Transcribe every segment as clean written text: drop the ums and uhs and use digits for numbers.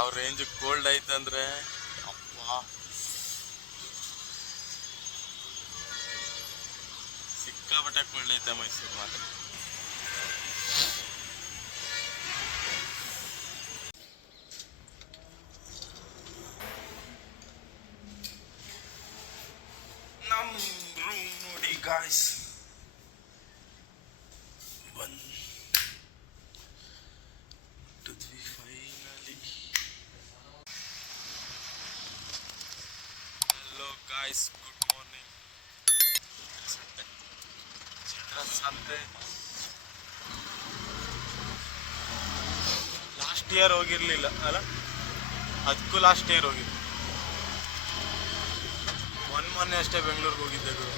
ಅವ್ರ range cold ಐತಂದ್ರೆ ಅಪ್ಪ ಸಿಕ್ಕಾಪಟ್ಟೆ ಕೋಲ್ಡ್ ಐತೆ ಮೈಸೂರು ಮಾತ್ರ. ನಮ್ ರೂಮ್ ನೋಡಿ guys, guys, good morning. Chitrasanthe last year ಹೋಗಿರ್ಲಿಲ್ಲ ಅಲ್ಲ, ಅದಕ್ಕೂ ಲಾಸ್ಟ್ ಇಯರ್ ಹೋಗಿದ್ದು. ಮೊನ್ನೆ ಅಷ್ಟೇ ಬೆಂಗಳೂರಿಗೆ ಹೋಗಿದ್ದೆ ಗುರು.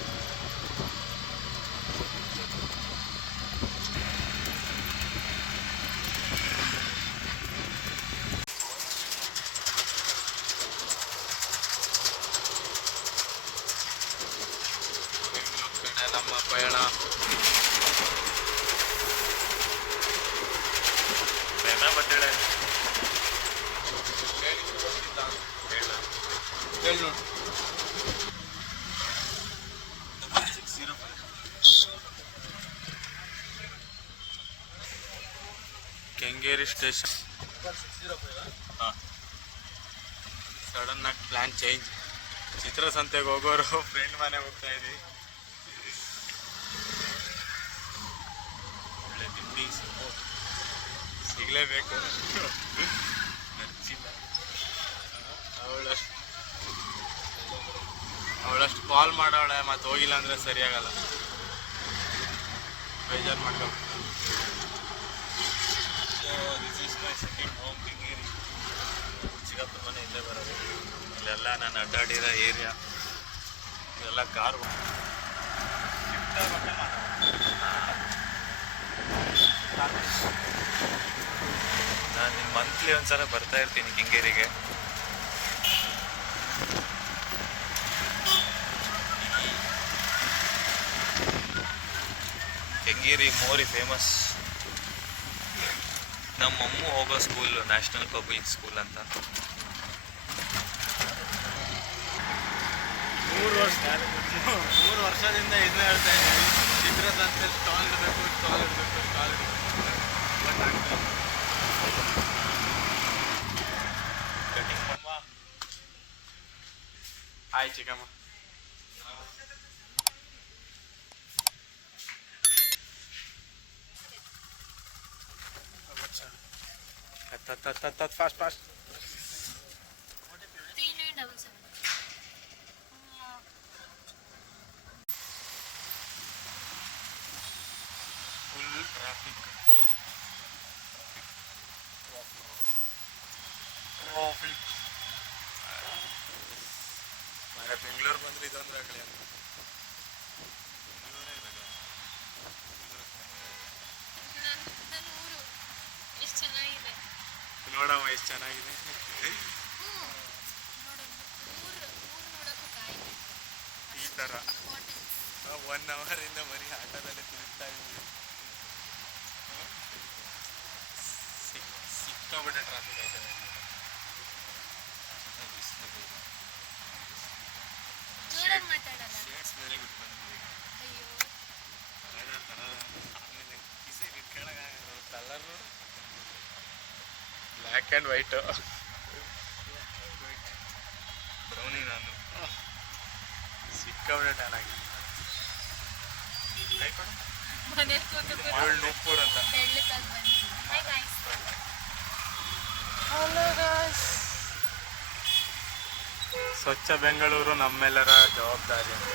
ನಮ್ಮ ಪಯಣ ಬಟ್ಟೆ ಕೆಂಗೇರಿ ಸ್ಟೇಷನ್. ಸಡನ್ ಆಗಿ ಪ್ಲಾನ್ ಚೇಂಜ್. ಚಿತ್ರಸಂತೆಗೆ ಹೋಗೋರು ಫ್ರೆಂಡ್ ಮನೆ ಹೋಗ್ತಾ ಇದೀವಿ. ಸಿಗ್ಲೇಬೇಕು. ಅವಳಷ್ಟು ಕಾಲ್ ಮಾಡೋಳೆ, ಮತ್ತೆ ಹೋಗಿಲ್ಲ ಅಂದ್ರೆ ಸರಿಯಾಗಲ್ಲ, ಬೇಜಾರು ಮಾಡ್ಕೊಂಡು. This is my second home Kengeri. ಚಿಕ್ಕಪ್ಪನ ಮನೆ ಇಲ್ಲೇ ಬರೋದು. ಇಲ್ಲೆಲ್ಲ ನಾನು ಅಡ್ಡಾಡಿರೋ ಏರಿಯಾ, ಇದೆಲ್ಲ ಕಾರ್. ನಾನು ಮಂತ್ಲಿ ಒಂದ್ಸಲ ಬರ್ತಾ ಇರ್ತೀನಿ ಕೆಂಗೇರಿಗೆ. ಕೆಂಗೇರಿ ಮೋರಿ ಫೇಮಸ್. ನಮ್ಮಮ್ಮು ಹೋಗೋ ಸ್ಕೂಲ್ ನ್ಯಾಷನಲ್ ಪಬ್ಲಿಕ್ ಸ್ಕೂಲ್ ಅಂತ. 3 ವರ್ಷದಿಂದ ಇದನ್ನ ಹೇಳ್ತಾ ಇದ್ದೀವಿ, ಚಿತ್ರಸಂತೆ ಸ್ಟಾಲ್ ಇಡಬೇಕು, ಸ್ಟಾಲ್ ಇಡಬೇಕು, ಸ್ಟಾಲ್ ಇಡಬೇಕು. ಬಟ್ ಆಗ್ತದೆ. ಕಟಿಂಗ್ ಹಾಯ್ ಚಿಕ್ಕಮ್ಮ. Fast fast. Full traffic. ಮರ ಬೆಂಗಳೂರು ಬಂದ್ರೆ ಇದೊಂದು ಆಗಲಿ ಅಂತ. ನೋಡಮ್ಮ ಎಷ್ಟು ಚೆನ್ನಾಗಿದೆ. ಈ ಥರ 1 ಅವರಿಂದ ಬರೀ ಆಟೋದಲ್ಲೇ ತಿರುಗ್ತಾ ಇದ್ದೀವಿ. ಸಿಕ್ಕಾಪಟ್ಟೆ ಟ್ರಾಫಿಕ್ ಆಯ್ತದೆ. ಶೇಡ್ಸ್ ಬೇರೆ ಬಿಟ್ಟು ಬಂದಿದ್ದೀವಿ. ಆಮೇಲೆ ಕಿಸೆಗೆ ಇಟ್ಕೊಳ್ಳೋಕ್ಕಾಗಲ್ಲ. ಕಲರ್ ನೋಡು, ಬ್ಲ್ಯಾಕ್ ಆ್ಯಂಡ್ ವೈಟು. ಬ್ರೌನಿ. ನಾನು ಸಿಕ್ಕಾಪಟ್ಟೆ ಟ್ಯಾನ್ ಆಗಿದ್ದೀನಿ. ನೂಪುರ್ ಅಂತ. ಸ್ವಚ್ಛ ಬೆಂಗಳೂರು ನಮ್ಮೆಲ್ಲರ ಜವಾಬ್ದಾರಿ ಅಂತ.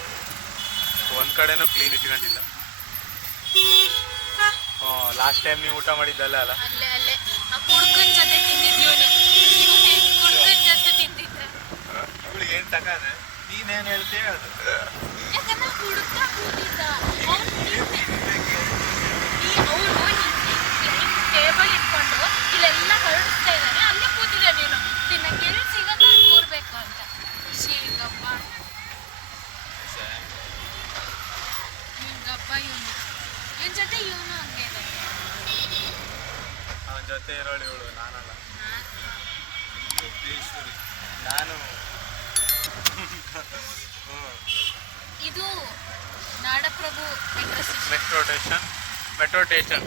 ಒಂದು ಕಡೆನೂ ಕ್ಲೀನ್ ಇಟ್ಕೊಂಡಿಲ್ಲ. ಲಾಸ್ಟ್ ಟೈಮ್ ನೀವು ಊಟ ಮಾಡಿದ್ದಲ್ಲ ಅಲ್ಲ, ಇವಳಿಗೆ ಏನು ತಕಾದೆ, ನೀನೇನು ಹೇಳ್ತೀವಿ ಅದು. ಟೇಬಲ್ ಇಟ್ಕೊಂಡು ಇಲ್ಲೆಲ್ಲ ಹೊರಡಿಸ್ತಾ ಇದ್ದಾನೆ, ಅಲ್ಲೇ ಕೂತಿದ್ದೆ ನೀನು ತಿನ್ನಕ್ಕೆ ಎಲ್ಲಿ ಸಿಗಲ್ಲ ಕೂರ್ಬೇಕು ಅಂತ. ಶೀಗಪ್ಪ ಹಿಂಗಪ್ಪ ಇವನು, ಇವನ್ ಜೊತೆ ಇವನು ಹಂಗೆ ಇದೆ. ಅವನ ಜೊತೆ ಇರೋಳು ಇವಳು, ನಾನಲ್ಲ. ಸಿದ್ದೇಶ್ವರಿ ನಾನು ಇದು ನಾಡಪ್ರಭು ಮೆಟ್ರೋ ಸ್ಟೇಷನ್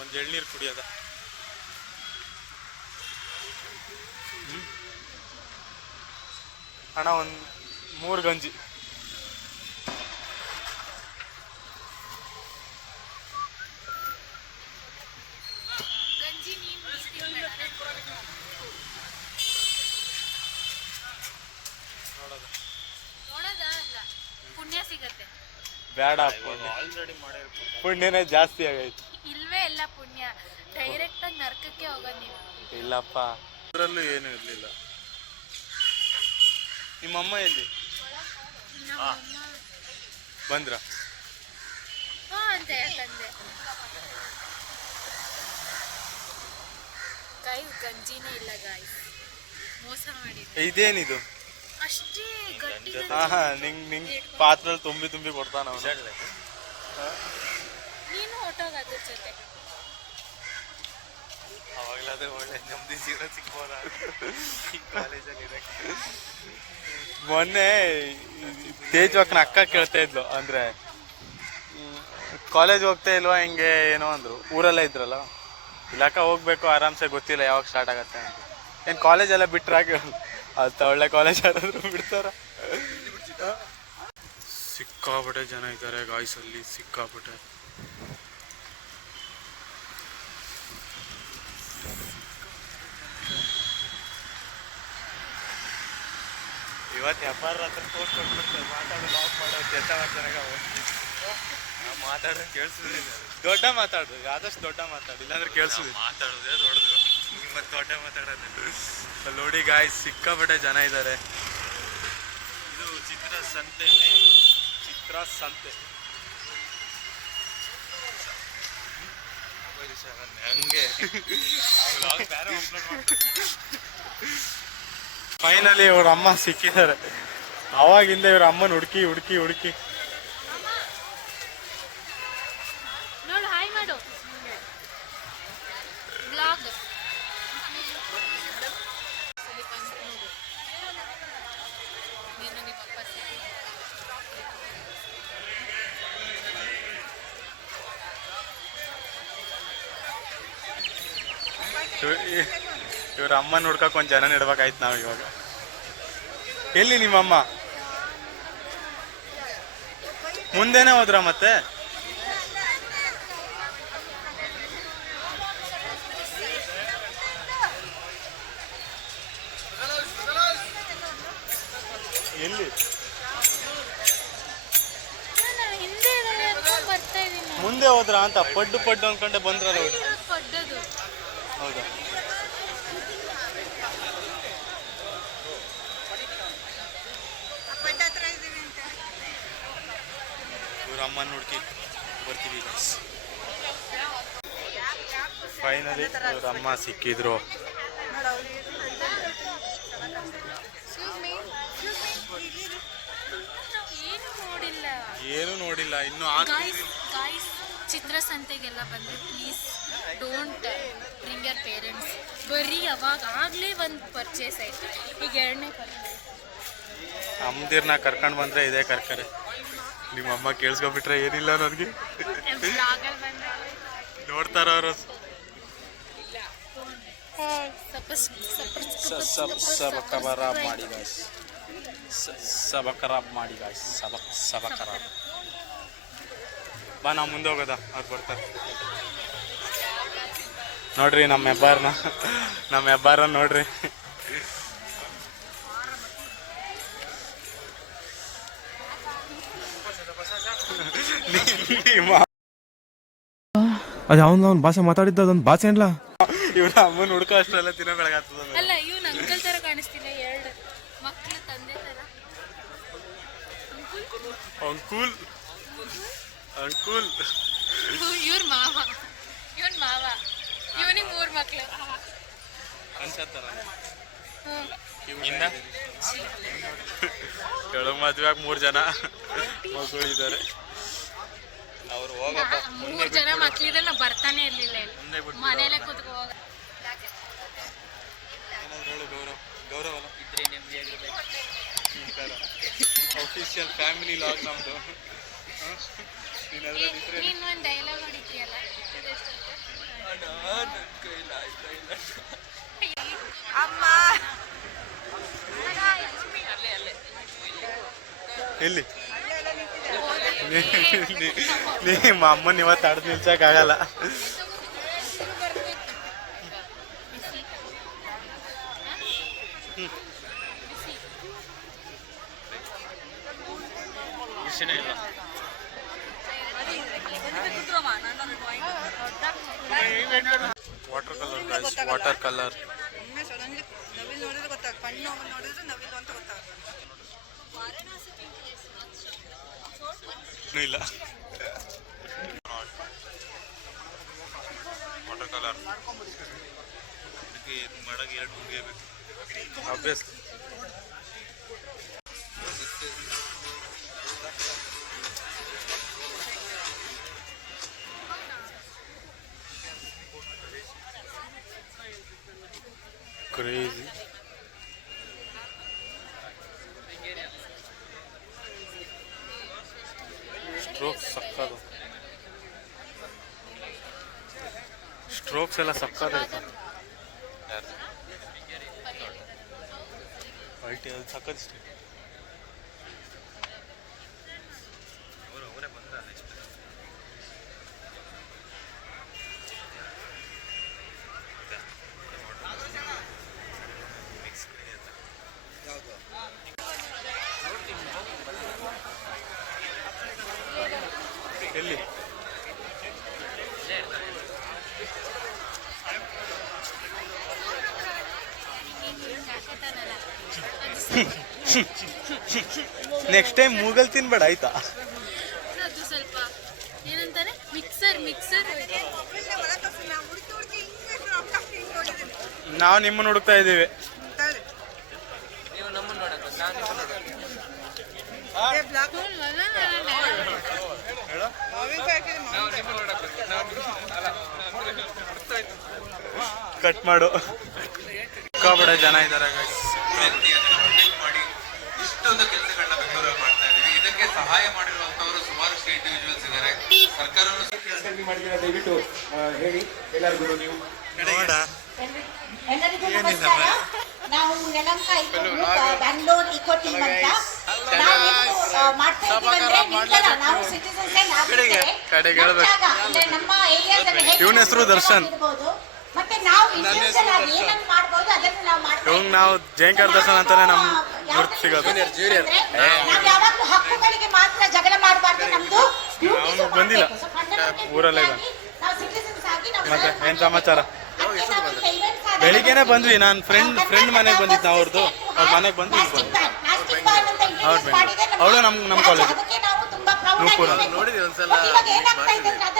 ಒಂದು ಎಳ್ನೀರು ಕುಡಿಯೋದ ಅಣ್ಣ ಒಂದು 3 ಗಂಜಿ ಗಂಜಿ ನೀನು ನೋಡೋದ ಅಲ್ಲ ಪುಣ್ಯ ಸಿಗತ್ತೆ ಬೇಡ ಆಲ್ರೆಡಿ ಮಾಡಿರ್ಬೋದು. ಪುಣ್ಯನೇ ಜಾಸ್ತಿ ಆಗೈತೆ. ಇಲ್ವೇ ಇಲ್ಲ ಪುಣ್ಯ, ಡೈರೆಕ್ಟ್ ಆಗಿ ನರಕಕ್ಕೆ ಹೋಗೋದು ನೀವು. ಇಲ್ಲಪ್ಪ ಅದರಲ್ಲೂ ಏನೂ ಇರಲಿಲ್ಲ. ನಿಮ್ಮಮ್ಮ ಎಲ್ಲಿ ಬಂದ್ರ? ಹಾ ಅಂತ ಯಾಕಂದೆ ಗಾಯ್ಸ್, ಗಂಜಿನೇ ಇಲ್ಲ ಗಾಯ್ಸ್, ಮೋಸ ಮಾಡಿದ್ದೆ. ಇದೇನಿದು? ಅಷ್ಟೇ ಗಟ್ಟಿ ಹಾ ನಿಂಗ್ ಪಾತ್ರಲ್ಲಿ ತುಂಬಿ ಕೊಡ್ತಾನ ಅವನು. ನೀನು ಹೊಟ್ಟೋಗ ಅದ್ರ ಜೊತೆ. ಅವಾಗ್ಲಾದ್ರೆ ಒಳ್ಳೆ ನೆಮ್ಮದಿ ಜೀವನ ಸಿಕ್ಬೋದ ಕಾಲೇಜಲ್ಲಿ ಇರಕ್ಕೆ. ಮೊನ್ನೆ ತೇಜವಕ್ಕನ ಅಕ್ಕ ಕೇಳ್ತಾ ಇದ್ಲು, ಅಂದ್ರೆ ಕಾಲೇಜ್ ಹೋಗ್ತಾ ಇಲ್ವಾ ಹಿಂಗೆ ಏನೋ ಅಂದ್ರು. ಊರಲ್ಲೇ ಇದ್ರಲ್ಲ, ಇಲ್ಲಕ್ಕ ಹೋಗ್ಬೇಕು ಆರಾಮ್ಸೆ, ಗೊತ್ತಿಲ್ಲ ಯಾವಾಗ ಸ್ಟಾರ್ಟ್ ಆಗತ್ತೆ ಅಂತ. ಏನು ಕಾಲೇಜೆಲ್ಲ ಬಿಟ್ರಾಗ ಅಂತ ಒಳ್ಳೆ ಕಾಲೇಜ್ ಯಾರಾದ್ರೂ ಬಿಡ್ತಾರ? ಸಿಕ್ಕಾಪಟ್ಟೆ ಜನ ಇದ್ದಾರೆ ಗಾಯ್ಸಲ್ಲಿ, ಸಿಕ್ಕಾಪಟ್ಟೆ. ಇವತ್ತು ವ್ಯಾಪಾರ ಹತ್ರ ಪೋಸ್ಟ್ ಕೊಟ್ಬಿಡ್ತಾರೆ, ಮಾತಾಡೋ ಲಾಕ್ ಮಾಡೋ ಕೆಲಸ ಮಾಡ್ತಾರೆ. ಮಾತಾಡೋದು ಕೇಳಿಸಿದ್ರೆ ದೊಡ್ಡ ಮಾತಾಡು, ಆದಷ್ಟು ದೊಡ್ಡ ಮಾತಾಡು, ಇಲ್ಲಾಂದ್ರೆ ಕೇಳಿಸಿದ್ರೆ ಮಾತಾಡೋದೇ ದೊಡ್ಡದು. ಮತ್ತೆ ದೊಡ್ಡ ಮಾತಾಡೋದು ನೋಡಿ ಗಾಯ್ಸ್, ಸಿಕ್ಕಾಪಟ್ಟೆ ಜನ ಇದ್ದಾರೆ. ಇದು ಚಿತ್ರ ಸಂತೆ ಹಂಗೆ ಫೈನಲಿ ಇವ್ರ ಅಮ್ಮ ಸಿಕ್ಕಿದ್ದಾರೆ. ಅವಾಗಿಂದ ಇವ್ರ ಅಮ್ಮನ ಹುಡುಕಿ ನೋಡು, ಹಾಯ್ ಮಾಡು ಬ್ಲಾಗ್. ನೀನು ನಿಮ್ಮಪ್ಪ ಇವ್ರ ಅಮ್ಮನ ಹುಡ್ಕಕ್ ಒಂದ್ ಜನ ಇಡ್ಬೇಕಾಯ್ತು ನಾವು ಇವಾಗ. ಎಲ್ಲಿ ನಿಮ್ಮಮ್ಮ? ಮುಂದೆನೆ ಹೋದ್ರ ಮತ್ತೆ? ಎಲ್ಲಿ? ಹಿಂದೆ ಬರ್ತಾ ಇದೀನಿ. ಮುಂದೆ ಹೋದ್ರ ಅಂತ ಪಡ್ಡು ಅನ್ಕೊಂಡೆ ಬಂದ್ರಲ್ಲ. ಪಡ್ಡದು ಹೌದಾ? ಇವ್ರ ಅಮ್ಮನ ಹುಡುಕಿ ಬರ್ತೀವಿ. ಫೈನಲಿ ಇವ್ರ ಅಮ್ಮ ಸಿಕ್ಕಿದ್ರು. ಏನು ನೋಡಿಲ್ಲ ಇನ್ನು. ಗಾಯ್ಸ್, ಚಿತ್ರಸಂತೆಗೆಲ್ಲ ಬಂದ್ರೆ please don't bring your parents. ಬರೀ ಆಗಲೇ ಒಂದು ಪರ್ಚೇಸ್ ಆಯ್ತು, ಈಗ 2ನೇ ಪರ್ಚೇಸ್. ಅಮ್ಮದಿರ್ನ ಕರ್ಕೊಂಡು ಬಂದ್ರೆ ಇದೇ ಕರ್ಕರೆ. ನಿಮ್ಮಮ್ಮ ಕೇಳಿಸ್ಕೊಬಿಟ್ರೆ ಏನಿಲ್ಲ ನನಗೆ. ನೋಡ್ತಾರ ಅವರು. ಖರಾಬ್ ಮಾಡಿ ಗಾಯ್ಸ್, ಖರಾಬ್ ಮಾಡಿ ಗಾಯ್ಸ್, ಖರಾಬ್. ಬಾ, ನಾವು ಮುಂದೆ ಹೋಗೋದ, ಅವ್ರು ಬರ್ತಾರೆ. ನೋಡ್ರಿ ನಮ್ಮ ಹೆಬ್ಬಾರನ ನೋಡ್ರಿ. ಅದು ಅವ್ನ ಭಾಷೆ ಮಾತಾಡಿದ್ದ, ಅದೊಂದು ಭಾಷೆ ಏನ್ಲ. ಇವ್ರ ಅಮ್ಮನ ಹುಡ್ಕ ಅಷ್ಟೆಲ್ಲ ದಿನ ಬೆಳಗಾಗ್ತದ. ಅಲ್ಲ, ಇವ್ನ ಅಂಕಲ್ ತರ ಕಾಣಿಸ್ತಿಲ್ಲ, 2 ಮಕ್ಳು ತಂದೆ ತರ. ಅಂಕುಲ್ ಇವ್ರ ಮಾವ, ಇವನಿಗೆ 3 ಮಕ್ಳು ಅನ್ಸತ್ತಾರ. ಹ್ಮ್. ಕೆಳಗ್ ಮದ್ವೆಯಾಗ 3 ಜನ ಮಕ್ಕಳು ಇದ್ದಾರೆ. ಅವ್ರು ಹೋಗಪ್ಪ. 3 ಜನ ಮಕ್ಳಿದ್ರೆ ನಾ ಬರ್ತಾನೆ ಇರ್ಲಿಲ್ಲ ಇಲ್ಲಿ. ಮುಂದೆ ಬಿಟ್ಟು ಮನೇಲೆ ಕೂತ್ಕೊ ಹೋಗ. ಏನಾದ್ರು ಹೇಳು ಗೌರವ ಅಲ್ಲ ಇದ್ರೆ ನೆಮ್ಮದಿಯಾಗಿರ್ಬೇಕು. ಈ ಥರ ಅಫಿಷಿಯಲ್ ಫ್ಯಾಮಿಲಿ ಲಾಗ್ ನಮ್ಮದು. ನೀನು ಅದರಲ್ಲಿ ಇದ್ರೆ ನೀನು ಒಂದು ಡೈಲಾಗ್ ಹೊಡಿತೀಯಲ್ಲ ಅಮ್ಮ ಎಲ್ಲಿ ನಿಮ್ಮ ಅಮ್ಮನ ಇವತ್ತು ತಡೆದು ನಿಲ್ಸಕ್ಕಾಗಲ್ಲ. ಖುಷಿನೇ ಇಲ್ಲ. ವಾಟರ್ ಕಲರ್ ವಾಟರ್ ಕಲರ್ ನವಿಲ್ ನೋಡಿದ್ರೆ ಗೊತ್ತಾಗ ಕಣ್ಣು ನೋಡಿದ್ರೆ ನವಿಲು ಅಂತ ಗೊತ್ತಾಗ. ಇಲ್ಲ ವಾಟರ್ ಕಲರ್ ಇದಕ್ಕೆ ಮಾಡಕ್ಕೆ 2 ಹುಡುಗಿ ಬೇಕು ಆಬ್ವಿಯಸ್ಲಿ. ಕ್ರೇಜಿ ಸ್ಟ್ರೋಕ್ಸ್ ಎಲ್ಲ ಸಕ್ಕದ ಐಟಿ ಅದು ಸಕ್ಕದ ಇಷ್ಟ. ಅವರೇ ಬಂದ್ರಲ್ಲ ಇಷ್ಟ. ಎಲ್ಲಿ ನೆಕ್ಸ್ಟ್ ಟೈಮ್ ಮೂಗಲ್ ತಿನ್ಬೇಡ ಆಯ್ತಾ. ಅದು ಸ್ವಲ್ಪ ಏನಂತಾರೆ ಮಿಕ್ಸರ್ ನಾವು ನಿಮ್ಮನ್ನು ಹುಡುಕ್ತಾ ಇದ್ದೀವಿ. ನೀವು ನಮ್ಮನ್ನು ನೋಡೋದು, ನಾನು ನಿಮ್ಮನ್ನು ನೋಡೋದು. ಕಟ್ ಮಾಡು. ಸಿಕ್ಕಾಪಟ್ಟೆ ಜನ ಇದ್ದಾರೆ ಮಾಡಿ ಇಷ್ಟೊಂದು ಕೆಲಸಗಳನ್ನ ಬೆಂಗಳೂರಲ್ಲಿ ಮಾಡ್ತಾ ಇದೀವಿ. ಇದಕ್ಕೆ ಸಹಾಯ ಮಾಡಿರುವಂತವರು ಸುಮಾರಷ್ಟು ಇಂಡಿವಿಜುವಲ್ಸ್ ಇದ್ದಾರೆ. ಸರ್ಕಾರವನ್ನು ದಯವಿಟ್ಟು ಹೇಳಿ ಎಲ್ಲರಿಗೂ ನೀವು ನೋಡ ಎಲ್ಲರಿಗೂ ನಮಸ್ಕಾರ. ನಾವು ಯಲಹಂಕ ಬ್ಯಾಂಗ್ಳೂರ್ ಇಕೋ ಟೀಮ್ ಅಂತ ನಾವು ಮಾಡ್ತಾ ಇದ್ದೀವಿ ಅಂದ್ರೆ ನಿಮ್ಗೆಲ್ಲ ನಾವು ಸಿಟಿಸನ್ಸ್ ನಮ್ಮ ಏರಿಯಾದಲ್ಲಿ ಇವನ ಹೆಸರು ದರ್ಶನ್. ಮತ್ತೆ ನಾವು ಇಂಡಿವಿಜುವಲ್ ಆಗಿ ಏನನ್ನ ಮಾಡ್ಬೋದು ಅದನ್ನ ನಾವು ಮಾಡ್ತೀವಿ. ಇವಾಗ ನಾವು ಜಯಂಕರ್ ದರ್ಶನ್ ಅಂತಾನೆ ನಮ್ ಗುರ್ತು ಸಿಗೋದು. ನಾವು ಯಾವಾಗಲೂ ಹಕ್ಕುಗಳಿಗೆ ಮಾತ್ರ ಜಗಳ ಮಾಡಬಾರ್ದು. ನಮ್ದು ಅವನು ಬಂದಿಲ್ಲ ಊರಲ್ಲೇ ಇದ್ದಾನೆ. ನಾವು ಸಿಟಿಸನ್ಸ್ ಆಗಿ ನಾವು ಮತ್ತೆ ಏನ್ ಸಮಾಚಾರ? ಬೆಳಿಗ್ಗೆನೆ ಬಂದ್ವಿ. ನಾನು ಫ್ರೆಂಡ್ ಮನೆಗೆ ಬಂದಿದ್ದು ಅವ್ರದ್ದು. ಅವ್ರ ಮನೆಗೆ ಬಂದು ಅವಳು ನಮ್ಮ ಕಾಲೇಜ್ ನೂಪುರ.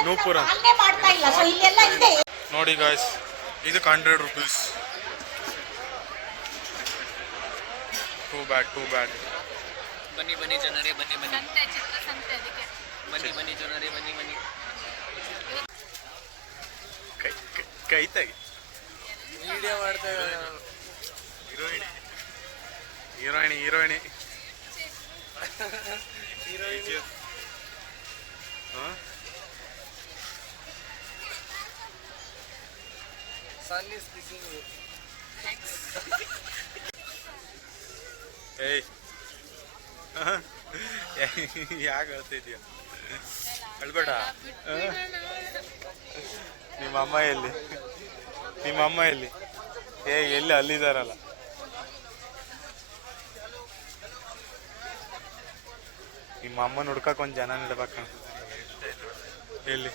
ನೂಪುರ ನೋಡಿ ಗಾಯ್ಸ್, ಇದಕ್ಕೆ 100 ರೂಪೀಸ್. Too bad. ಬನ್ನಿ ಜನರೇ, ಬನ್ನಿ ಚಿತ್ರಸಂತೆ ಅದಕ್ಕೆ ಬನ್ನಿ ಜನರೇ, ಬನ್ನಿ. ಕೈ ತೆಗಿ. ವಿಡಿಯೋ ಮಾಡ್ತಾ ಹೀರೋಯಿನಿ Sunny speaking. ಏಯ್ ಯಾಕೆ ಹೇಳ್ತಿದ್ಯಾ? ಅಳ್ಬೇಡ. ನಿಮ್ಮ ಅಮ್ಮ ಎಲ್ಲಿ? ಎಲ್ಲಿ ಅಲ್ಲಿದಾರಲ್ಲ. ನಿಮ್ಮ ಅಮ್ಮನ ಹುಡ್ಕಕ್ಕೆ ಒಂದು ಜನ ನಿಡ್ಬೇಕು. ಎಲ್ಲಿ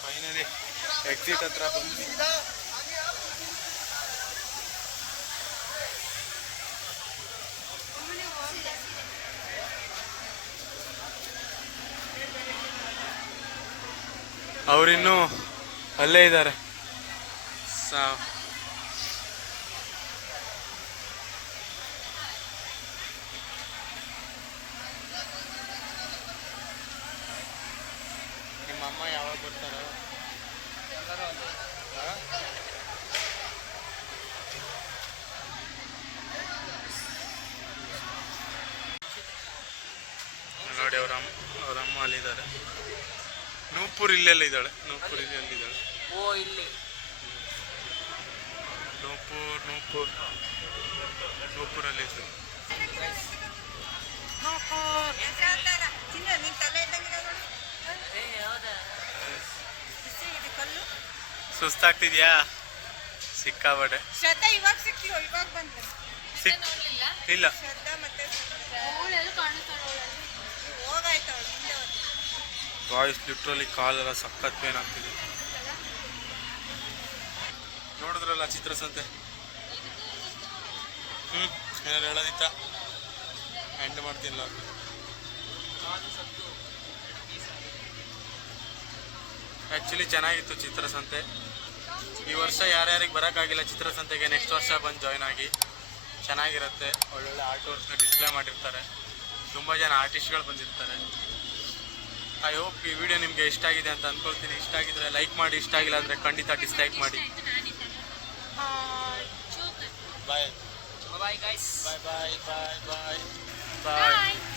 ಫೈನಲಿ ಎಕ್ಸಿಟ್ ಹತ್ರ ಬಂದ್ವಿ. ಅವರಿನ್ನೂ ಅಲ್ಲೇ ಇದ್ದಾರೆ. ನಿಮ್ಮ ಅಮ್ಮ ಯಾವಾಗ ಬರ್ತಾರ? ನೋಡಿ ಅವರಮ್ಮ ಅಲ್ಲಿದ್ದಾರೆ. ನೂಪುರ್ ಇಲ್ಲೆಲ್ಲ ಇದ್ದಾಳೆ. ನೂಪುರ್ ಇಲ್ಲಿದ್ದಾಳೆ. ಓ ಇಲ್ಲಿ ನೂಪುರಲ್ಲಿ ಇದ್ದು. ಚಿನ್ನ ನಿನ್ ತಲೆ ಇದ್ದಂಗಿದೆ ನೋಡು. ಹೌದಾ ಬಿಸಿ ಇದೆ ಕಲ್ಲು. ಸುಸ್ತಾಗ್ತಿದ್ಯಾ? ಸಿಕ್ಕಾಬಟ್ಟೆ. ಶ್ರದ್ಧಾ ಇವಾಗ ಸಿಕ್ಲು, ಇವಾಗ ಬಂದ್ರು. ಇಲ್ಲ ಶ್ರದ್ಧಾ ಮತ್ತೆ ಕಾಣಿಸ್ತಾಳೆ. ಹೋಗಾಯ್ತು ಅವಳು ಮುಂದೆ ಹೋಗಿ. ವಾಯ್ಸ್ ಲಿಟ್ರಲಿ ಕಾಲೆಲ್ಲ ಸಖತ್ ಪೇನ್ ಆಗ್ತಿದೆ. ನೋಡಿದ್ರಲ್ಲ ಚಿತ್ರಸಂತೆ. ಏನಾರು ಹೇಳೋದಿತ್ತ? ಎಂಡ್ ಮಾಡ್ತಿಲ್ಲ. ಆ್ಯಕ್ಚುಲಿ ಚೆನ್ನಾಗಿತ್ತು ಚಿತ್ರಸಂತೆ. ಈ ವರ್ಷ ಯಾರ್ಯಾರಿಗೆ ಬರೋಕ್ಕಾಗಿಲ್ಲ ಚಿತ್ರಸಂತೆಗೆ, ನೆಕ್ಸ್ಟ್ ವರ್ಷ ಬಂದು ಜಾಯ್ನ್ ಆಗಿ. ಚೆನ್ನಾಗಿರುತ್ತೆ. ಒಳ್ಳೊಳ್ಳೆ ಆರ್ಟ್ ವರ್ಕ್ನ ಡಿಸ್ಪ್ಲೇ ಮಾಡಿರ್ತಾರೆ. ತುಂಬ ಜನ ಆರ್ಟಿಸ್ಟ್ಗಳು ಬಂದಿರ್ತಾರೆ. ಐ ಹೋಪ್ ಈ ವಿಡಿಯೋ ನಿಮಗೆ ಇಷ್ಟ ಆಗಿದೆ ಅಂತ ಅಂದ್ಕೊಳ್ತೀನಿ. ಇಷ್ಟ ಆಗಿದ್ರೆ ಲೈಕ್ ಮಾಡಿ, ಇಷ್ಟ ಆಗಿಲ್ಲ ಅಂದರೆ ಖಂಡಿತ ಡಿಸ್ಲೈಕ್ ಮಾಡಿ. ಬಾಯ್ ಬಾಯ್ ಗೈಸ್. ಬಾಯ್ ಬಾಯ್ ಬಾಯ್ ಬಾಯ್ ಬಾಯ್.